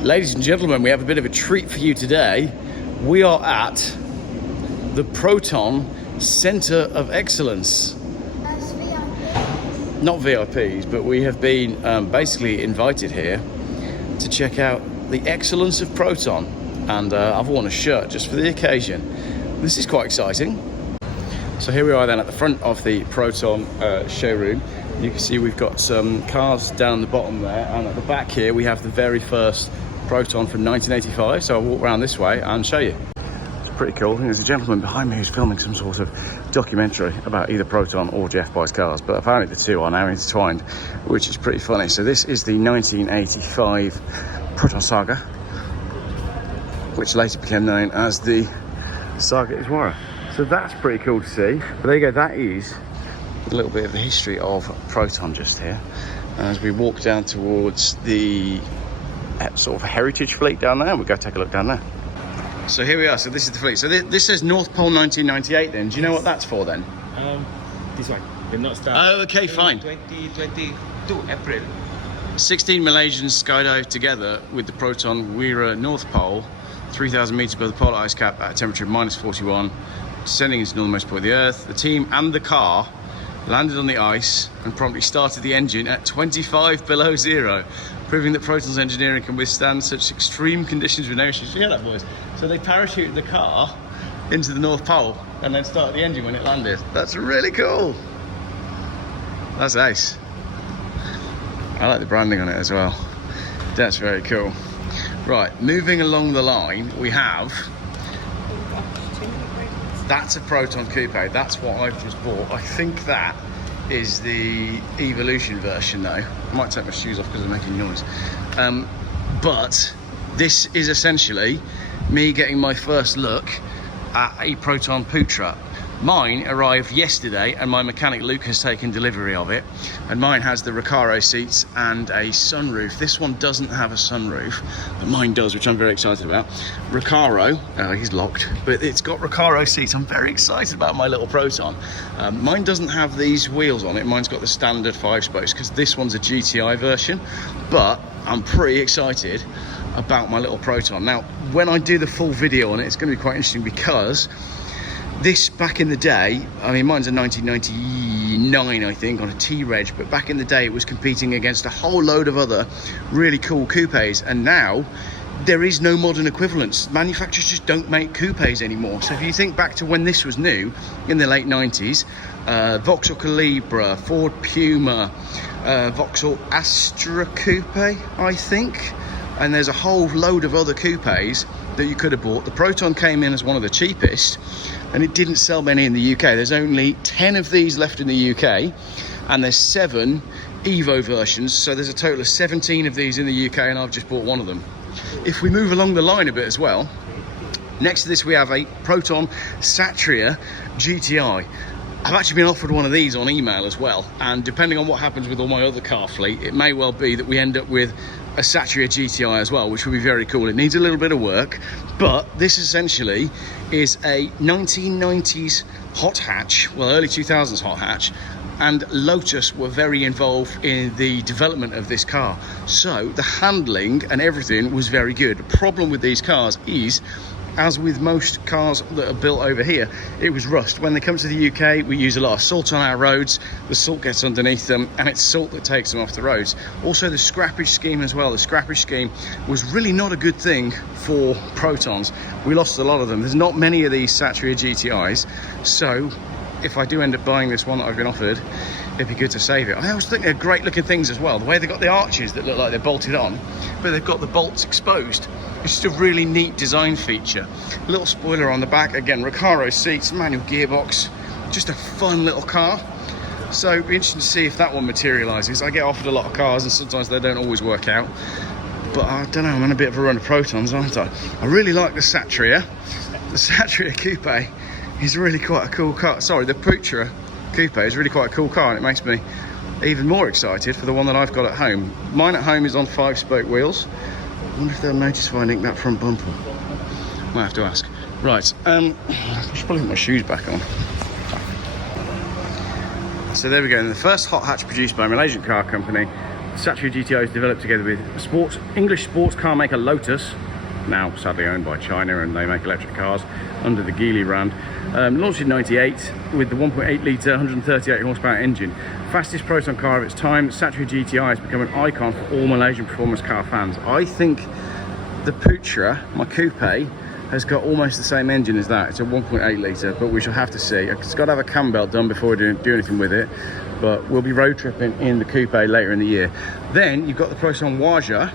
Ladies and gentlemen, we have a bit of a treat for you today. We are at the Proton Centre of Excellence. That's VIP. Not VIPs, but we have been basically invited here to check out the excellence of Proton. And I've worn a shirt just for the occasion. This is quite exciting. So here we are then at the front of the Proton showroom. You can see we've got some cars down the bottom there, and at the back here we have the very first Proton from 1985. So I'll walk around this way and show you. It's pretty cool. I think there's a gentleman behind me who's filming some sort of documentary about either Proton or Geoff buys cars, but apparently the two are now intertwined, which is pretty funny. So this is the 1985 Proton Saga, which later became known as the Saga Iswara. So that's pretty cool to see. But there you go, that is a little bit of the history of Proton just here. And as we walk down towards the sort of heritage fleet down there, we'll go take a look down there. So here we are, so this is the fleet. So this says North Pole 1998 then. Do you know what that's for then? This one, they've not started. Oh, okay, fine. 2022 April. 16 Malaysians skydived together with the Proton Wira North Pole, 3,000 metres above the polar ice cap at a temperature of -41, descending into the northernmost point of the Earth. The team and the car landed on the ice and promptly started the engine at 25 below zero, proving that Proton's engineering can withstand such extreme conditions with no issues. Yeah, that boys. So they parachuted the car into the North Pole and then started the engine when it landed. That's really cool. That's ace. I like the branding on it as well. That's very cool. Right, moving along the line, we have... That's a Proton Coupe. That's what I've just bought. I think that is the Evolution version though. I might take my shoes off because they're making noise. But this is essentially me getting my first look at a Proton Putra. Mine arrived yesterday and my mechanic Luke has taken delivery of it, and mine has the Recaro seats and a sunroof. This one doesn't have a sunroof, but mine does, which I'm very excited about. Recaro, he's locked, but it's got Recaro seats. I'm very excited about my little Proton. Mine doesn't have these wheels on it. Mine's got the standard 5-spokes because this one's a GTI version, but I'm pretty excited about my little Proton. Now, when I do the full video on it, it's going to be quite interesting because this, back in the day, I mean, mine's a 1999, I think, on a T-Reg, but back in the day it was competing against a whole load of other really cool coupes, and now there is no modern equivalence. Manufacturers just don't make coupes anymore. So if you think back to when this was new, in the late 90s, Vauxhall Calibra, Ford Puma, Vauxhall Astra Coupe, I think, and there's a whole load of other coupes that you could have bought. The Proton came in as one of the cheapest, and it didn't sell many in the UK. There's only 10 of these left in the UK, and there's 7 Evo versions, so there's a total of 17 of these in the UK, and I've just bought one of them. If we move along the line a bit as well, next to this we have a Proton Satria GTI. I've actually been offered one of these on email as well, and depending on what happens with all my other car fleet, it may well be that we end up with a Satria GTI as well, which would be very cool. It needs a little bit of work, but this essentially is a 1990s hot hatch, well, early 2000s hot hatch, and Lotus were very involved in the development of this car. So the handling and everything was very good. The problem with these cars is, as with most cars that are built over here, it was rust. When they come to the UK, we use a lot of salt on our roads. The salt gets underneath them, and it's salt that takes them off the roads. Also, the scrappage scheme as well. The scrappage scheme was really not a good thing for Protons. We lost a lot of them. There's not many of these Satria GTIs, so if I do end up buying this one that I've been offered, it'd be good to save it. I always think they're great looking things as well. The way they've got the arches that look like they're bolted on, but they've got the bolts exposed. It's just a really neat design feature. A little spoiler on the back, again, Recaro seats, manual gearbox, just a fun little car. So it'd be interesting to see if that one materialises. I get offered a lot of cars and sometimes they don't always work out. But I don't know, I'm on a bit of a run of Protons, aren't I? I really like the Satria. The Satria Coupe is really quite a cool car. Sorry, the Putra Coupe is really quite a cool car, and it makes me even more excited for the one that I've got at home. Mine at home is on 5-spoke wheels. I wonder if they'll notice if I nick that front bumper. Might have to ask. Right, I should probably put my shoes back on. So there we go, and the first hot hatch produced by a Malaysian car company Satria GTI is developed together with English sports car maker Lotus, now sadly owned by China, and they make electric cars under the Geely brand. Launched in '98 with the 1.8 litre 138 horsepower engine. Fastest Proton car of its time, Satria GTI has become an icon for all Malaysian performance car fans. I think the Putra, my coupe, has got almost the same engine as that. It's a 1.8 litre, but we shall have to see. It's got to have a cam belt done before we do anything with it, but we'll be road tripping in the coupe later in the year. Then you've got the Proton Waja,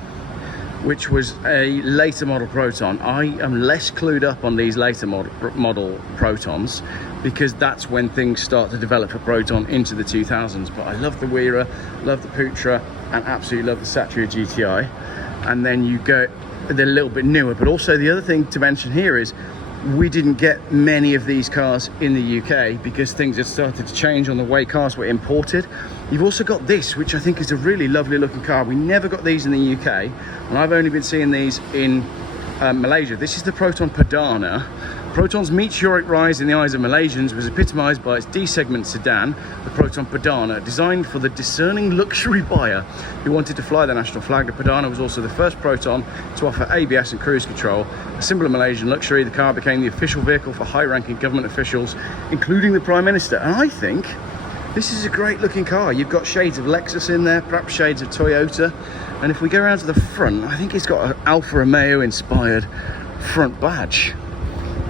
which was a later model Proton. I am less clued up on these later model Protons, because that's when things start to develop for Proton into the 2000s. But I love the Wira, love the Putra, and absolutely love the Satria GTI. And then you go, they're a little bit newer. But also the other thing to mention here is we didn't get many of these cars in the UK because things had started to change on the way cars were imported. You've also got this, which I think is a really lovely looking car. We never got these in the UK, and I've only been seeing these in Malaysia. This is the Proton Perdana. Proton's meteoric rise in the eyes of Malaysians was epitomised by its D-segment sedan, the Proton Perdana, designed for the discerning luxury buyer who wanted to fly the national flag. The Perdana was also the first Proton to offer ABS and cruise control. A symbol of Malaysian luxury, the car became the official vehicle for high-ranking government officials, including the Prime Minister. And I think this is a great looking car. You've got shades of Lexus in there, perhaps shades of Toyota. And if we go around to the front, I think it's got an Alfa Romeo inspired front badge.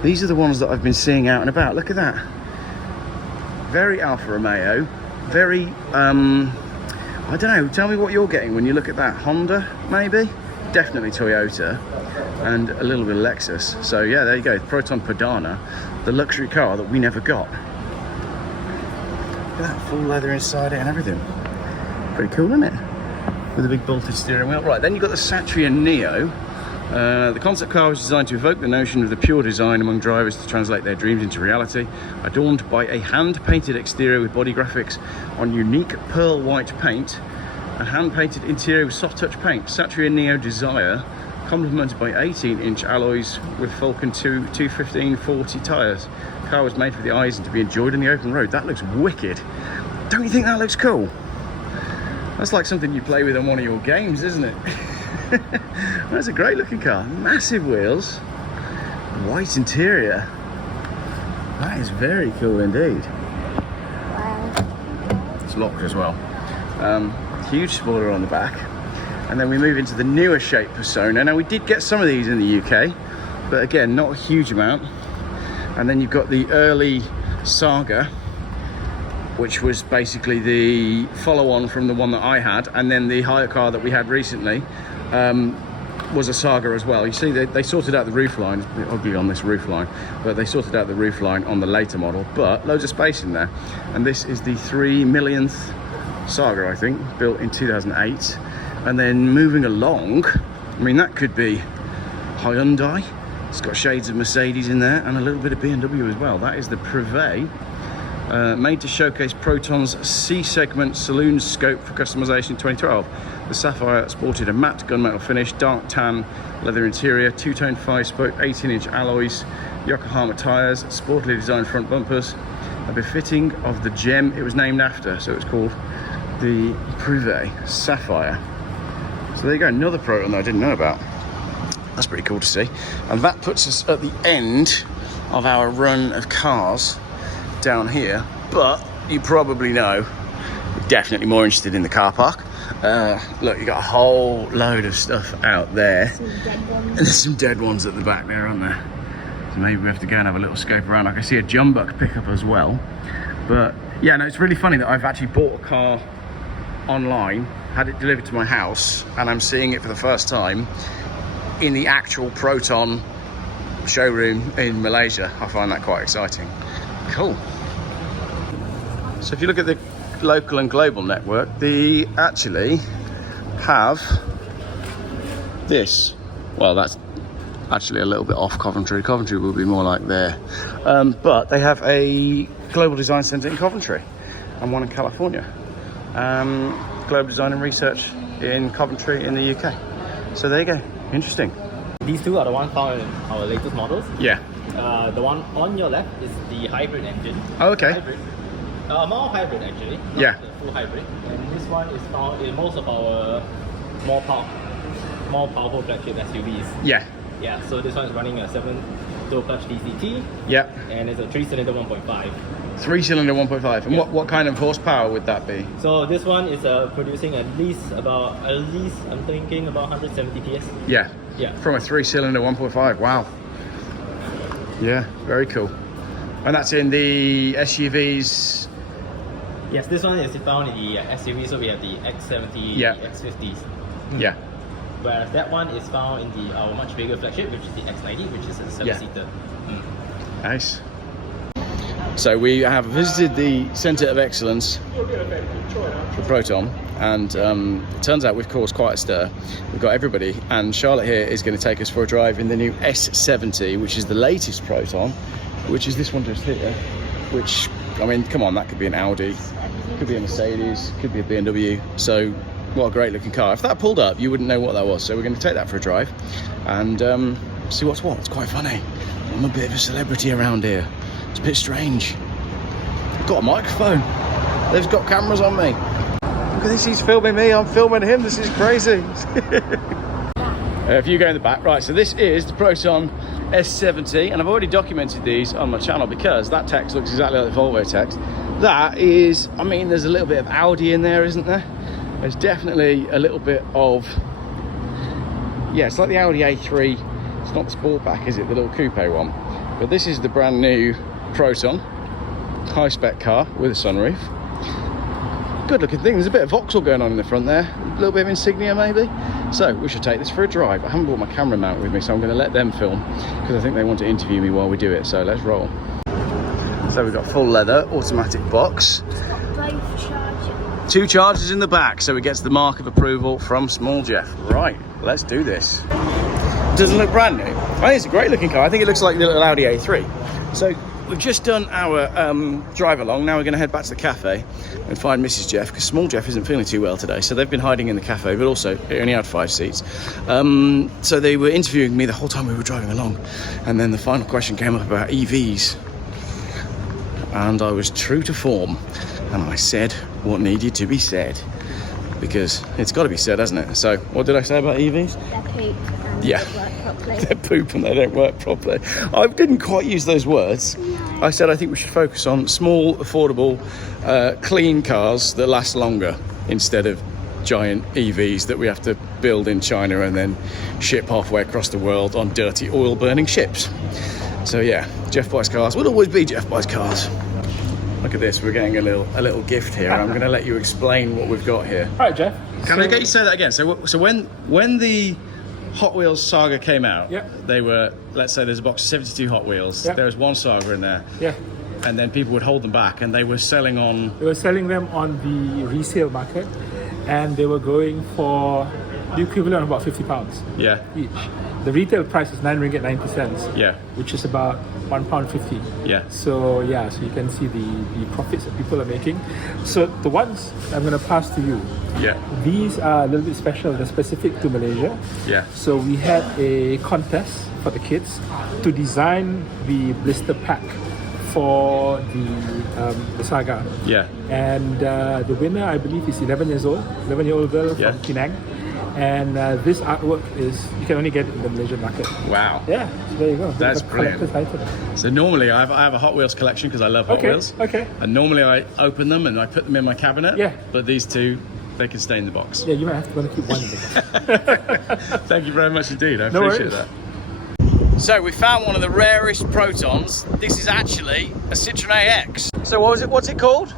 These are the ones that I've been seeing out and about. Look at that. Very Alfa Romeo. Very, I don't know, tell me what you're getting when you look at that. Honda, maybe? Definitely Toyota. And a little bit of Lexus. So yeah, there you go. Proton Perdana, the luxury car that we never got. Look at that, full leather inside it and everything. Pretty cool, isn't it? With a big bolted steering wheel. Right, then you've got the Satria Neo. The concept car was designed to evoke the notion of the pure design among drivers to translate their dreams into reality. Adorned by a hand-painted exterior with body graphics on unique pearl white paint, a hand-painted interior with soft-touch paint, Satria Neo Desire, complemented by 18-inch alloys with Falcon 215/40 tyres. The car was made for the eyes and to be enjoyed on the open road. That looks wicked. Don't you think that looks cool? That's like something you play with on one of your games, isn't it? That's a great looking car. Massive wheels, white interior. That is very cool indeed. Wow. It's locked as well. Huge spoiler on the back. And then we move into the newer shape Persona. Now we did get some of these in the UK, but again, not a huge amount. And then you've got the early Saga, which was basically the follow-on from the one that I had, and then the hire car that we had recently was a Saga as well. You see, they sorted out the roofline. It's a bit ugly on this roofline, but they sorted out the roofline on the later model, but loads of space in there. And this is the 3 millionth Saga, I think, built in 2008. And then moving along, I mean, that could be Hyundai. It's got shades of Mercedes in there and a little bit of BMW as well. That is the Privé. Made to showcase Proton's C-segment saloon scope for customization in 2012. The Sapphire sported a matte gunmetal finish, dark tan leather interior, two-tone 5-spoke 18-inch alloys, Yokohama tyres, sportily designed front bumpers, a befitting of the gem it was named after, so it's called the Privé Sapphire. So there you go, another Proton that I didn't know about. That's pretty cool to see. And that puts us at the end of our run of cars down here, but you probably know we're definitely more interested in the car park. Look, you got a whole load of stuff out there. Some dead ones. And there's some dead ones at the back there, aren't there? So maybe we have to go and have a little scope around. I can see a jumbuck pickup as well. But yeah, no, it's really funny that I've actually bought a car online, had it delivered to my house, and I'm seeing it for the first time in the actual Proton showroom in Malaysia. I find that quite exciting. Cool. So if you look at the local and global network, they actually have this. Well, that's actually a little bit off Coventry. Coventry will be more like there. But they have a global design centre in Coventry and one in California. Global design and research in Coventry in the UK. So there you go. Interesting. These two are the ones found in our latest models. Yeah. The one on your left is the hybrid engine. Oh, okay. Hybrid. More hybrid actually. Not Yeah. the full hybrid. And this one is found in most of our more powerful flagship SUVs. Yeah. Yeah. So this one is running a 7-door clutch DCT, Yeah. and it's a 3-cylinder 1.5. 3-cylinder 1.5. And what kind of horsepower would that be? So this one is producing at least I'm thinking about 170 PS. Yeah. Yeah. From a 3-cylinder 1.5. Wow. Yeah, very cool. And that's in the SUVs. Yes, this one is found in the SUV. So we have the X70, Yeah. the X50s. Yeah. Whereas that one is found in our much bigger flagship, which is the X90, which is a 7-seater. Nice. So we have visited the Centre of Excellence for Proton, and it turns out we've caused quite a stir. We've got everybody, and Charlotte here is going to take us for a drive in the new S70, which is the latest Proton, which is this one just here, which, I mean, come on, that could be an Audi, could be a Mercedes, could be a BMW. So what a great looking car. If that pulled up, you wouldn't know what that was. So we're going to take that for a drive and see what's what. It's quite funny. I'm a bit of a celebrity around here. It's a bit strange. I've got a microphone. They've got cameras on me. Look at this, he's filming me, I'm filming him. This is crazy. If you go in the back, right, so this is the Proton S70, and I've already documented these on my channel because that text looks exactly like the Volvo text. That is, I mean, there's a little bit of Audi in there, isn't there? There's definitely a little bit of, yeah, it's like the Audi A3. It's not the Sportback, is it? The little coupe one. But this is the brand new Proton, high spec car with a sunroof. Good looking thing. There's a bit of Vauxhall going on in the front there. A little bit of Insignia maybe. So we should take this for a drive. I haven't brought my camera mount with me, so I'm going to let them film because I think they want to interview me while we do it. So let's roll. So we've got full leather, automatic box. Both chargers. 2 chargers in the back, so it gets the mark of approval from small Geoff. Right, let's do this. Doesn't look brand new. I think it's a great looking car. I think it looks like the little Audi A3. So we've just done our drive along. Now we're going to head back to the cafe and find Mrs. Geoff, because small Geoff isn't feeling too well today. So they've been hiding in the cafe, but also it only had 5 seats. So they were interviewing me the whole time we were driving along. And then the final question came up about EVs. And I was true to form. And I said what needed to be said. Because it's got to be said, hasn't it? So what did I say about EVs? They're poop and Yeah. they don't work properly. They're poop and they don't work properly. I didn't quite use those words. No. I said I think we should focus on small, affordable, clean cars that last longer instead of giant EVs that we have to build in China and then ship halfway across the world on dirty oil-burning ships. So yeah, Geoff buys cars. Will always be Geoff buys cars. Look at this, we're getting a little gift here. I'm going to let you explain what we've got here. All right, Geoff. Can I get you to say that again? So when the Hot Wheels Saga came out, Yeah. they were, let's say there's a box of 72 Hot Wheels. Yeah. There was one Saga in there. Yeah, And then people would hold them back and they were selling on... they were selling them on the resale market, and they were going for the equivalent of about £50 Yeah, each. The retail price is £9.90, yeah, which is about £1.50. yeah. So yeah, so you can see the profits that people are making. So the ones I'm going to pass to you, Yeah, these are a little bit special. They're specific to Malaysia. yeah, So we had a contest for the kids to design the blister pack for the Saga. yeah. And the winner, I believe, is 11-year-old girl Yeah. from Penang. And this artwork is, you can only get it in the Malaysian market. Wow. Yeah, so there you go. That's a brilliant. collector's item. So normally I have a Hot Wheels collection because I love Hot Okay, Wheels. okay. And normally I open them and I put them in my cabinet. Yeah. But these two, they can stay in the box. Yeah, you might have to want to keep one in the box. Thank you very much indeed. I No appreciate worries. that. So we found one of the rarest Protons. This is actually a Citroen AX. So what was it? What's it called?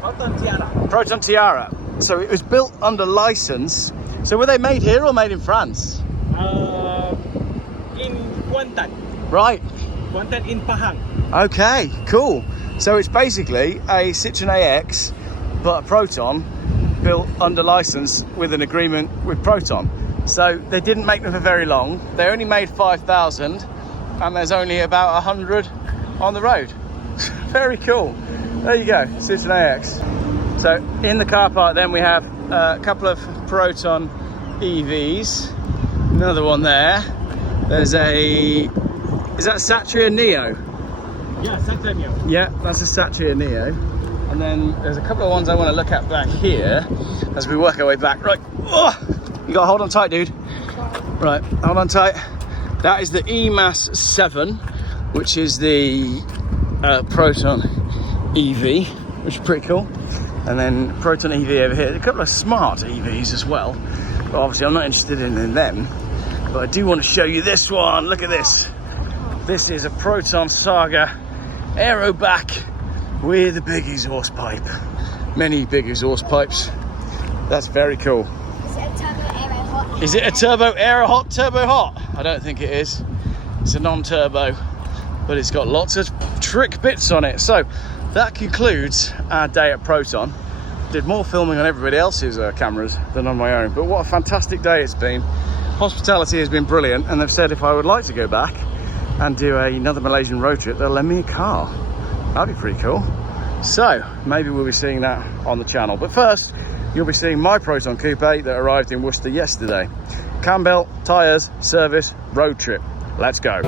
Proton Tiara. Proton Tiara. So it was built under license. So were they made here or made in France? In Kuantan. Right. Kuantan in Pahang. Okay, cool. So it's basically a Citroen AX, but a Proton built under license with an agreement with Proton. So they didn't make them for very long. They only made 5,000 and there's only about 100 on the road. Very cool. There you go, Citroen AX. So in the car park then we have a couple of Proton EVs. Another one there. There's is that a Satria Neo? Yeah, Satania. Yeah, that's a Satria Neo. And And then there's a couple of ones I want to look at back here as we work our way back. Right, oh, you got to hold on tight, dude. Right, hold on tight. That is the EMAS 7, which is the Proton EV, which is pretty cool. And then Proton EV over here. There's a couple of smart EVs as well, but obviously I'm not interested in them. But I do want to show you this one. Look at this. This is a Proton Saga aero back with a big exhaust pipe. Many big exhaust pipes. That's very cool. Is it a turbo aero hot? Is it a turbo hot? I don't think it is. It's a non-turbo, but it's got lots of trick bits on it. So that concludes our day at Proton. Did more filming on everybody else's cameras than on my own, but what a fantastic day it's been. Hospitality has been brilliant, and they've said if I would like to go back and do another Malaysian road trip, they'll lend me a car. That'd be pretty cool. So maybe we'll be seeing that on the channel. But first, you'll be seeing my Proton Coupe that arrived in Worcester yesterday. Cam belt, tyres, service, road trip. Let's go.